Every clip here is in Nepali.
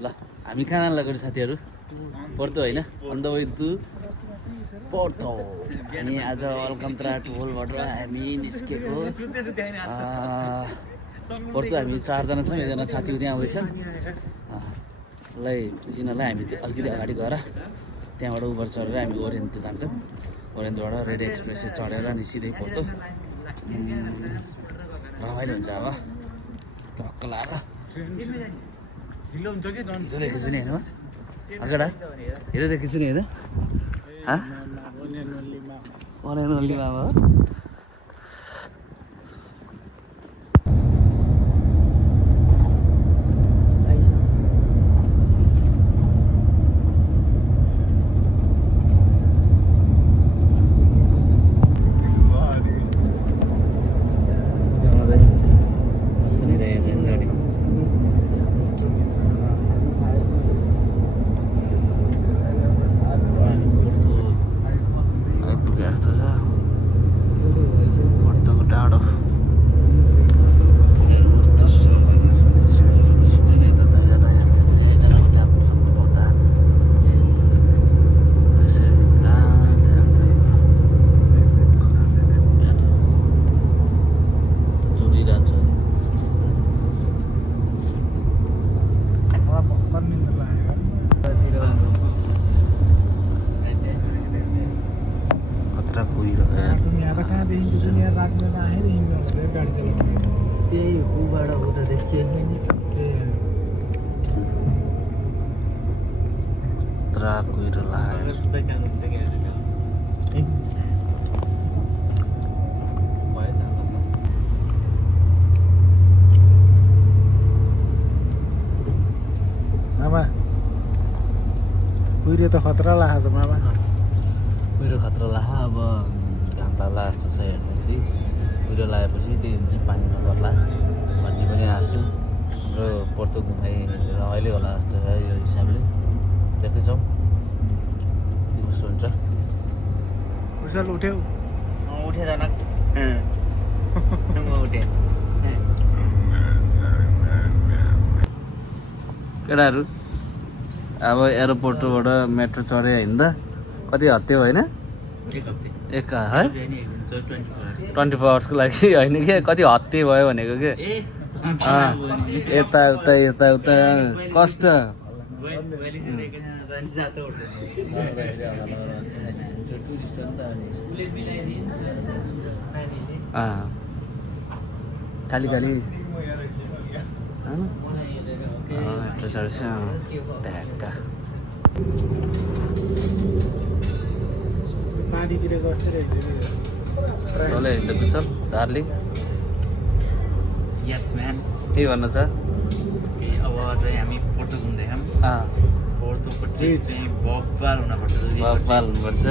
ल हामी खाना लगेर साथीहरू पर्तो होइन अन्त टु पर्तो अनि आज अलकन्त्रा टोलबाट हामी निस्केको पर्तो हामी 4 जना छौँ 1 जना साथी त्यहाँ आउँदैछन् लिनलाई हामी अलिकति अगाडि गएर त्यहाँबाट उबर चढेर हामी ओरेन्ट जान्छौँ ओरेन्टबाट रेड एक्सप्रेस चढेर अनि सिधै पर्तो रमाइलो हुन्छ अब ढक्क लाएर हिजो देखेको छु नि होइन अगाडा हेरेर देखेको छु नि होइन ओन्ली मामा हो कुहिरो त खतरा लाग्छ त मामा कुहिरो खतरा लाग्छ अब घाम लाग्ला जस्तो छ हेर्दाखेरि कुहिरो लगाएपछि त्यही हुन्छ पानी नपर्ला भन्ने पनि हाँस्छु हाम्रो पर्तो घुमाइ रमाइलो होला जस्तो छ यो हिसाबले देख्दैछौँ कस्तो हुन्छ कुशल उठ्यौ उठेर उठे केटाहरू अब एयरपोर्टबाट मेट्रो चढे हिँड्दा कति हत्यो होइन एक है 24 आवर्सको लागि होइन कि कति हत्ते भयो भनेको के यता उता यता उता कष्ट खाली खाली मेट्रो चढ्छ ढ्याक्का पानीतिर कस्तो रहेछ चलो हिँड्दैछ डार्लिङ यस म्याम के भन्नु छ अब चाहिँ हामी पोर्तो घुम्दैछौँ पोर्तोपट्टि चाहिँ बब्बाल हुनपर्छ बब्बाल हुनुपर्छ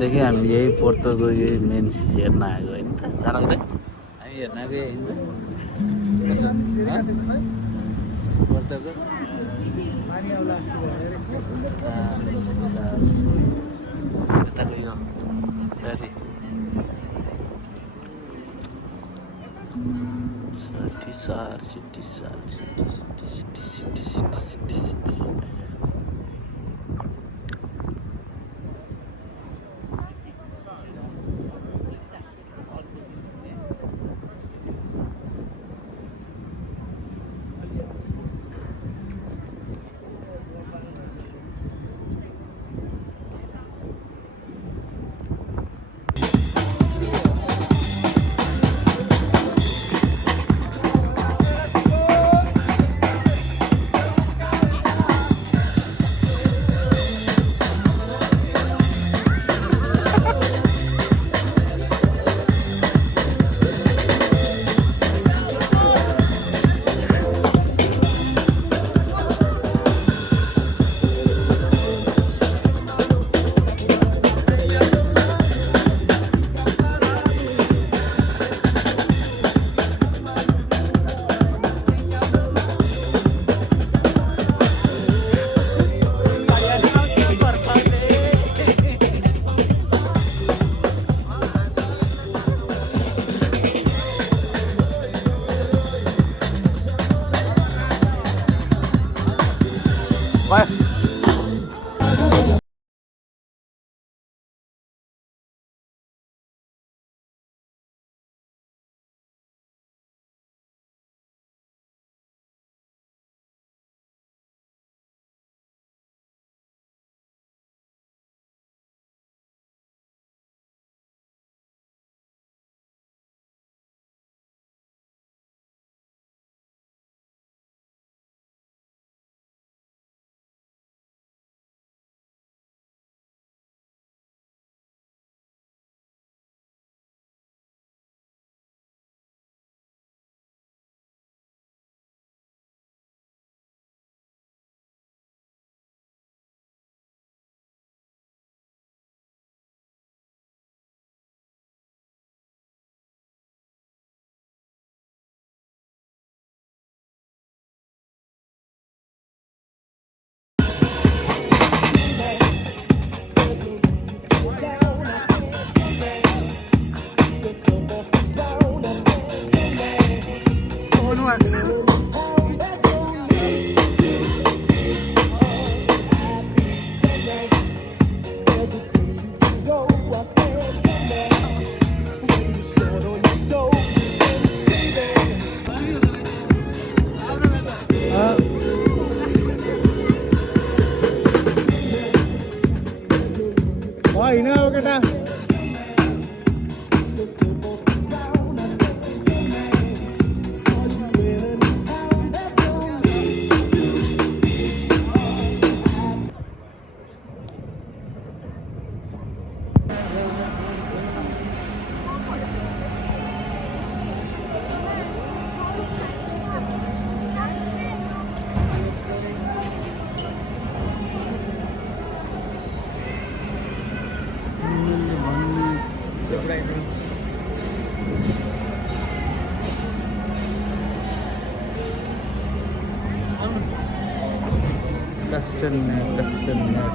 देखि हामी यही पोर्तोको यही मेन हेर्न आएको होइन जान हामी हेर्न आएको पोर्तोको यताको यो सिटी होइन अब केटा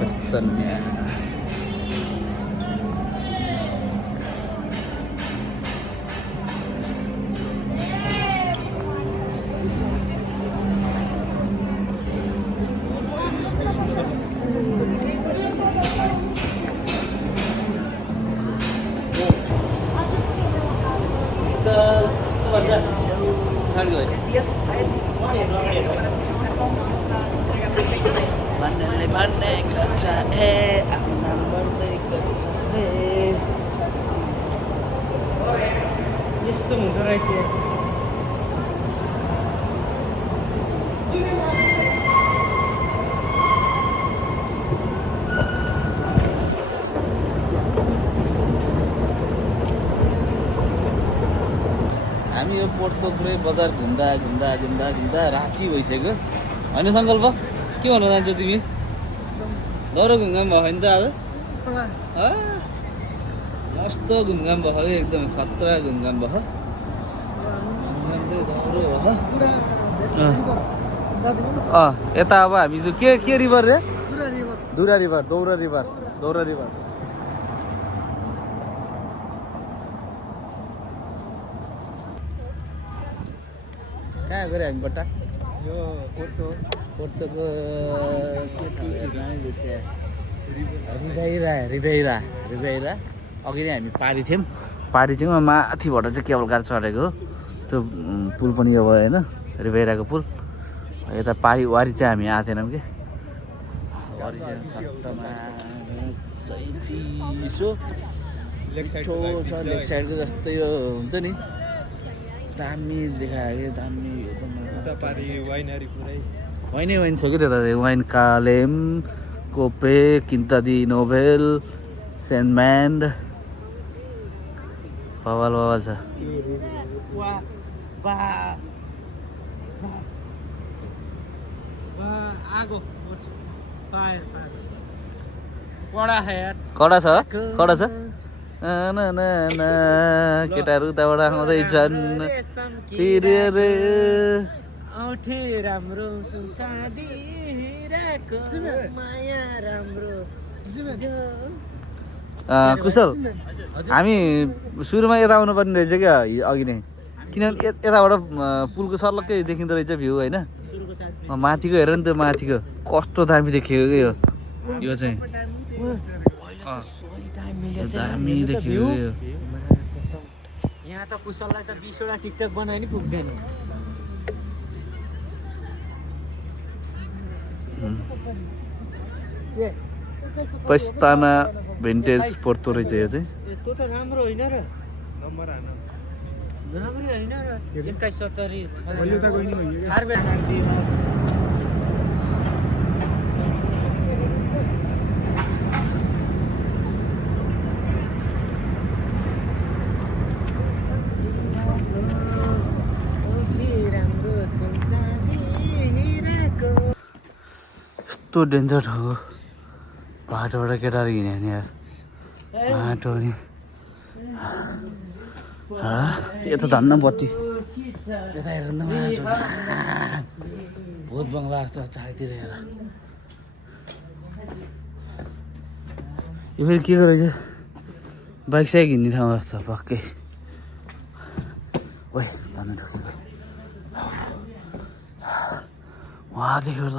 Kastannya. Mana kerja aku nomor kerja यस्तो हुँदो रहेछ हामी यो पोर्तोपुरै बजार घुम्दा राति भइसक्यो होइन सङ्कल्प के भन्न चाहन्छौ तिमी दौरो घुमघाम भयो नि त आज मस्त घुमघाम भयो एकदम खतरा घुमघाम भयो यता अब हामी के रिभर रे दौरा रिभर कहाँ गऱ्यो हामी बट्टा यो पोर्तोको रिभेइरा अघि नै हामी पारी थियौँ पारी चाहिँ माथिबाट चाहिँ केबल कार चढेको हो त्यो पुल पनि यो भयो होइन रिभेइराको पुल यता पारी वारी चाहिँ हामी आएको थिएनौँ कि वारी चाहिँ सट्टामा चिसो मिठो छ लेक साइडको जस्तै यो हुन्छ नि दामी देखायो कि दामी एकदम वाइन छ कि त्यता वाइन कालेम कोपे किन्तादी नोभेल सेन्टम्यान्ड बवाल छ कडा छ केटाहरू उताबाट आउँदैछन् फेरि रे राम्रो माया राम्रो कुशल हामी सुरुमा यता आउनु पर्ने रहेछ क्या अघि नै किनभने यताबाट पुलको सर्लक्कै देखिँदो रहेछ भ्यू होइन माथिको हेर नि त माथिको कस्तो दामी देखियो कि यो चाहिँ दामी देखियो यो यहाँ त कुशललाई त 20 वटा टिकटक बनाए नि पुग्दैन पस्ताना भिन्टेज पोर्तो रहेछ यो चाहिँ त्यो त राम्रो होइन र नम्बर होइन र 2170 यस्तो डेन्जर ठाउँ बाटोबाट केटाहरू हिँड्यो नि यार बाटो नि यता धन्न बत्ती यता हेर न भूत बङ्गला जस्तो चारैतिर हेर यो फेरि के गरेछ बाइक साइक हिँड्ने ठाउँ जस्तो पक्कै ओइ धन्न ठोकेको उहाँदेखि तल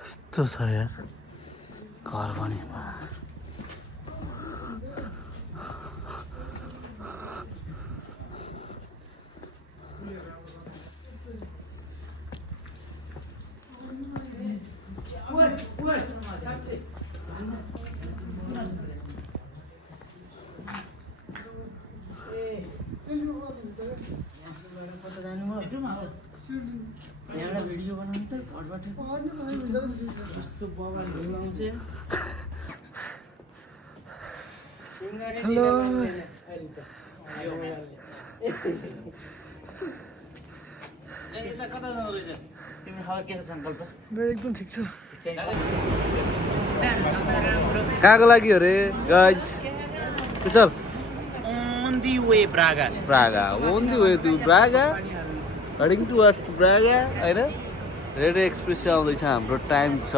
यस्तो छ यार घर पनि एउटा भिडियो बनाउनु त घरबाट यस्तो बगान भ्यू आउँछ हेलो एकदम ठिक छ कहाँको लागि हो रे guys Kushal On the way, Braga. Braga on the way to Braga heading towards Braga हैन रेडियो एक्सप्रेस आउँदैछ हाम्रो टाइम छ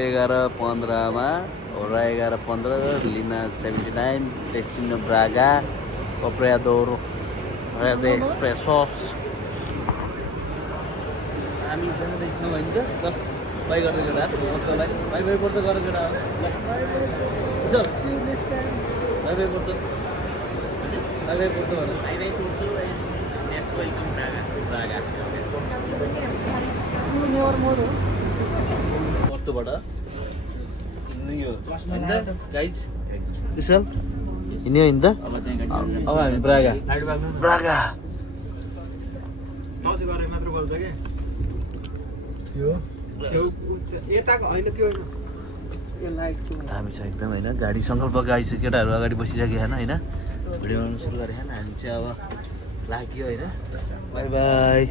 11:15 मा होरा 11:15 लिना 79 डेस्टिनो ब्रागा ओप्रेडोर रेडियो एक्सप्रेस हामी जाँदैछौँ हैन त ल बाइ गर्दै केटा पर्तोलाई बाइ बाइ पर्तो गर केटा चल bye bye Porto bye bye Porto Bye bye, Porto, and let's welcome Braga. Braga. पर्तोबाट हिँड्ने हो हैन त गाइज कुशल हिँड्ने हो नि त अब चाहिँ अब हामी ब्रागा ब्रागा माउसे गरेर मात्र बोल्छ के यो छेउ यताको होइन त्यो होइन यो लाइटको हामी छ एकदम होइन गाडी सङ्कल्प गाडी छ केटाहरू अगाडि बसिसकेको छैन होइन भिडियो बनाउनु सुरु गरेको छैन हामी चाहिँ अब लाग्यो होइन bye bye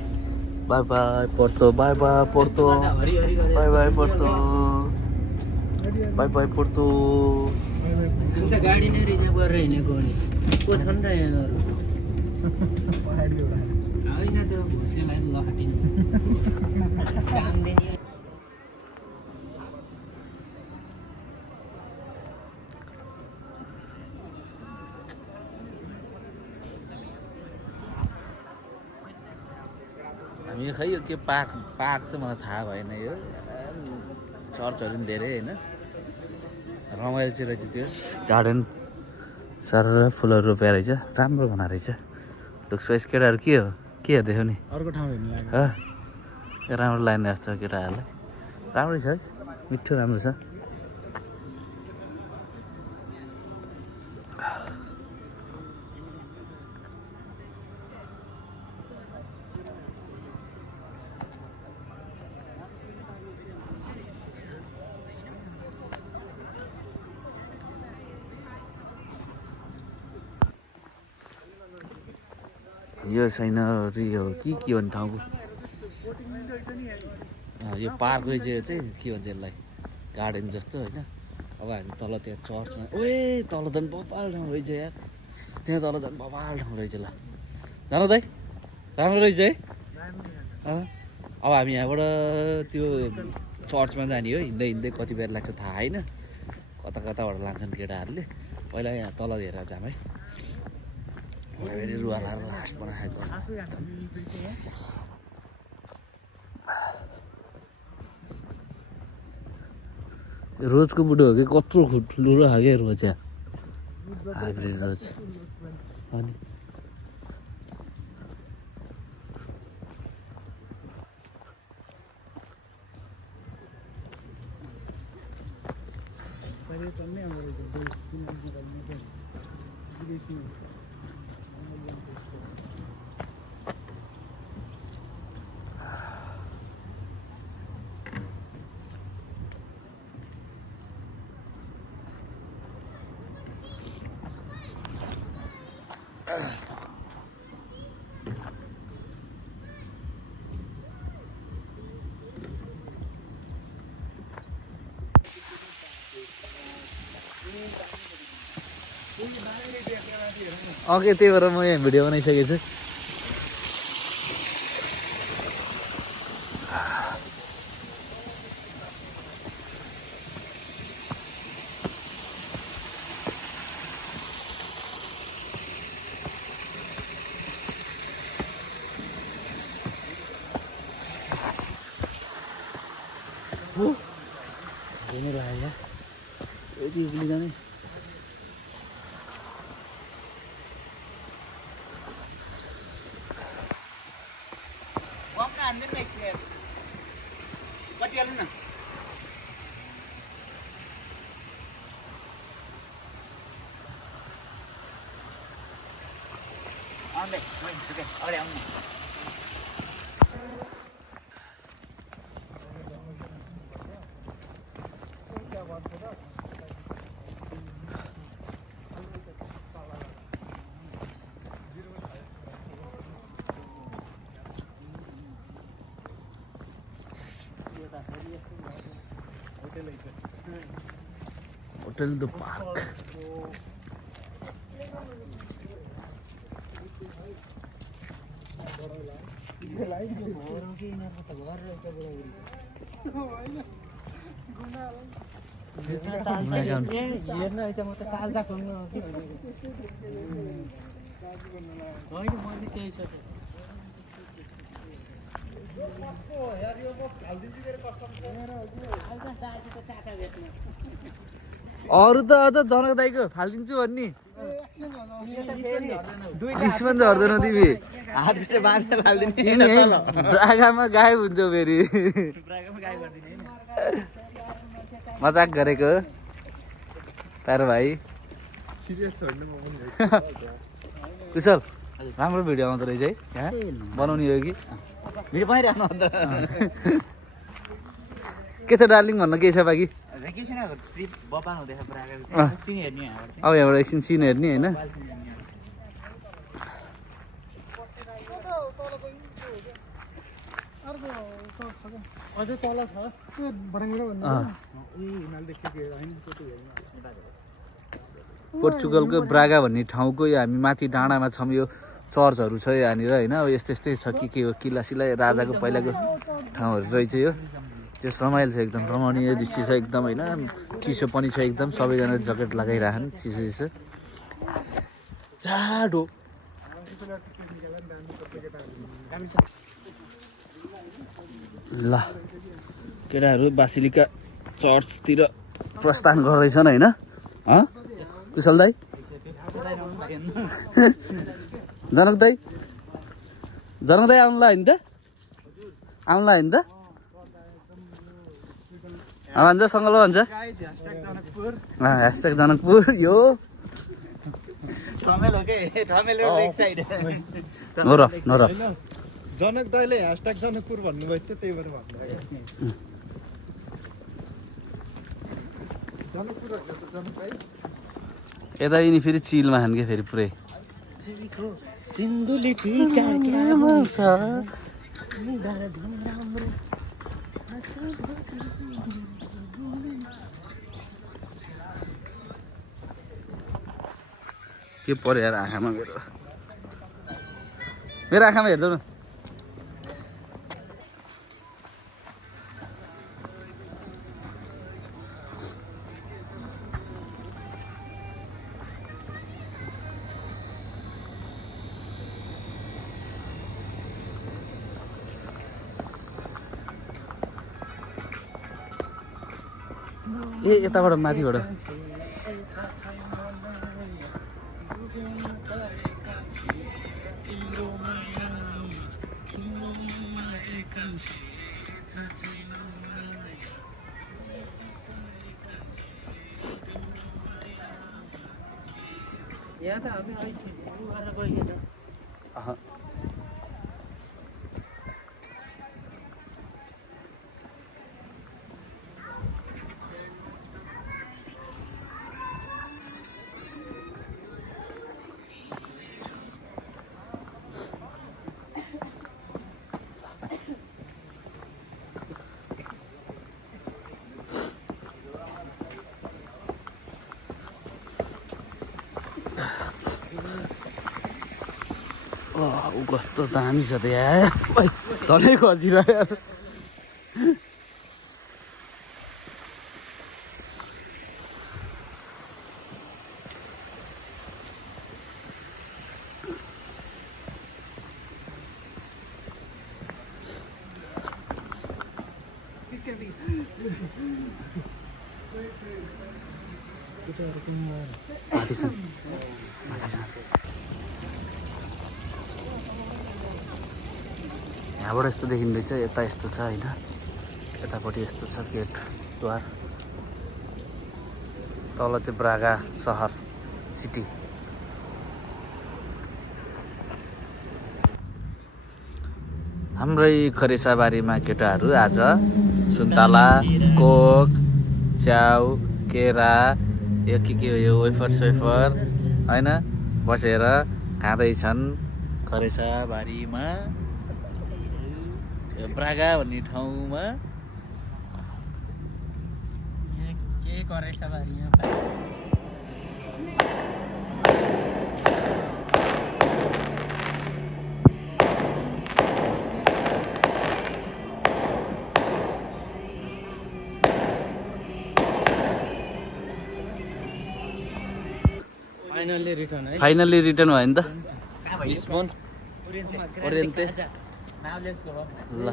bye bye Porto bye bye Porto bye bye Porto bye bye Porto हामी त गाडी नै रिजर्भ गरेर हिँडेको हो नि को छन् र यहाँहरू होइन त्यो भुसेलाई लहटिनु हामी खै यो के पार्क चाहिँ मलाई थाहा भएन यो चर्चहरू पनि धेरै होइन रमाइलो चाहिँ रहेछ त्यो गार्डन सारा फुलहरू रोप्या रहेछ राम्रो बना रहेछ लुक्स केटाहरू के हो के हेर्दैछौ नि अर्को ठाउँ हेर्नु लाग्यो राम्रो लाग्ने जस्तो केटाहरूलाई राम्रै छ मिठो राम्रो छ यो छैन यो के हो नि ठाउँको यो पार्क रहेछ यो चाहिँ के भन्छ यसलाई गार्डन जस्तो होइन अब हामी तल त्यहाँ चर्चमा ओए तल झन् बबाल ठाउँ रहेछ यार त्यहाँ तल झन् बबाल ठाउँ रहेछ ल जान दाइ राम्रो रहेछ है अब हामी यहाँबाट त्यो चर्चमा जाने हो हिँड्दै हिँड्दै कति बेर लाग्छ थाहा होइन कता कताबाट लान्छन् केटाहरूले पहिला यहाँ तल हेरेर जाऊँ है फेरि रुवा लाएर लास्ट बनाएको रोजको बुढो हो कि कत्रो ठुलो हो क्या रोज या हाइब्रिड रोज अनि अघि त्यही भएर म यहाँ भिडियो बनाइसकेको छु लाग्यो यति उक्ली जाने कति हाल्नु न आउँदै अगाडि आउनु होटल द पार्क अरू त अझ जनक दाइको फालिदिन्छु भन्ने डिस्पन झर्दैन तिमी हात खुट्टा बाँधेर हालिदिने ब्रागामा गायब हुन्छ फेरि मजाक गरेको तारो भाइ सिरियस छोड्नु म पनि कुशल राम्रो भिडियो आउँदो रहेछ है यहाँ बनाउने हो कि भिडियो बनाइराख्नु अन्त के छ डार्लिङ भन्न के छ बाँकी के छैन ट्रिप बपान हुँदैछ ब्रागाको सिन हेर्ने अब यहाँबाट एकछिन सिन हेर्ने होइन अझै तल छ त्यो बराङबाट भन्नु हिमाल देखिएको होइन त्यो पोर्चुगलको ब्रागा भन्ने ठाउँको यो हामी माथि डाँडामा छौँ यो चर्चहरू छ यहाँनिर होइन अब यस्तै यस्तै छ के हो किल्ला सिल्ला राजाको पहिलाको ठाउँहरू रहेछ यो त्यो रमाइलो छ एकदम रमणीय दृश्य छ एकदम होइन चिसो पनि छ एकदम सबैजना ज्याकेट लगाइराखन् चिसो चिसो जाडो ल केटाहरू बासिलिका चर्चतिर प्रस्थान गर्दैछन् होइन कुशल दाई जनक दाई आउनुलाई होइन त आउनुलाई होइन त भन्छ सङ्गलो भन्छ ह्यासट्याग जनकपुर यो नर जनक दाइले ह्यासट्याग जनकपुर भन्नुभएको थियो त्यही भएर भन्नु जनकपुर जनक दाइ यता यिनी फेरि चिलमा खान् कि फेरि पुरै के पर्यो यार आँखामा मेरो आँखामा हेर्दै न ए यताबाट माथिबाट यहाँ त हामी अहिले गरेर गइएन ऊ कस्तो दामी छ त यार धनै खजिरह्यो माथि छ यहाँबाट यस्तो देखिँदैछ यता यस्तो छ होइन यतापट्टि यस्तो छ गेट द्वार तल चाहिँ ब्रागा सहर सिटी हाम्रै खरेसाबारीमा केटाहरू आज सुन्तला कोक च्याउ केरा यो के हो यो वेफर सेफर होइन बसेर खाँदैछन् खरेसाबारीमा यो ब्रागा भन्ने ठाउँमा के गरेछ बारीमा फाइनल्ली रिटर्न है फाइनल्ली रिटर्न भयो नि त स्पोन ओरिएन्टे नाउ लेट्स गो ल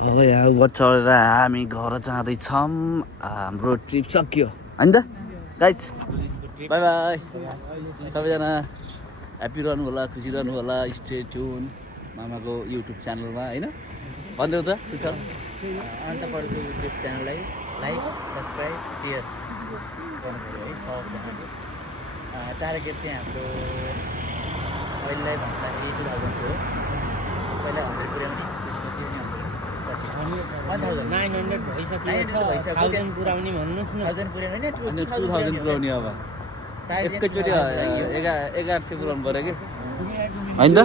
अब यहाँ उबर चढेर हामी घर जाँदैछौँ हाम्रो ट्रिप सकियो होइन त गाइज बाई बाई सबैजना ह्याप्पी रहनु होला खुसी रहनु होला स्टे ट्युन मामाको युट्युब च्यानलमा होइन भनिदेऊ त कुशल अन्तपर्को युट्युब च्यानललाई लाइक सब्सक्राइब सेयर गर्नुभयो है सबजनाले टार्गेट चाहिँ हाम्रो पहिलालाई भन्दाखेरि 2000 हो पहिला 100 पुर्याउने त्यसपछि अनि 900 भइसक्यो 1000 पुर्याउने भन्नुहोस् न 1000 पुर्याउने 2000 पुऱ्याउने अब एकैचोटि 1100 पुऱ्याउनु पऱ्यो कि होइन त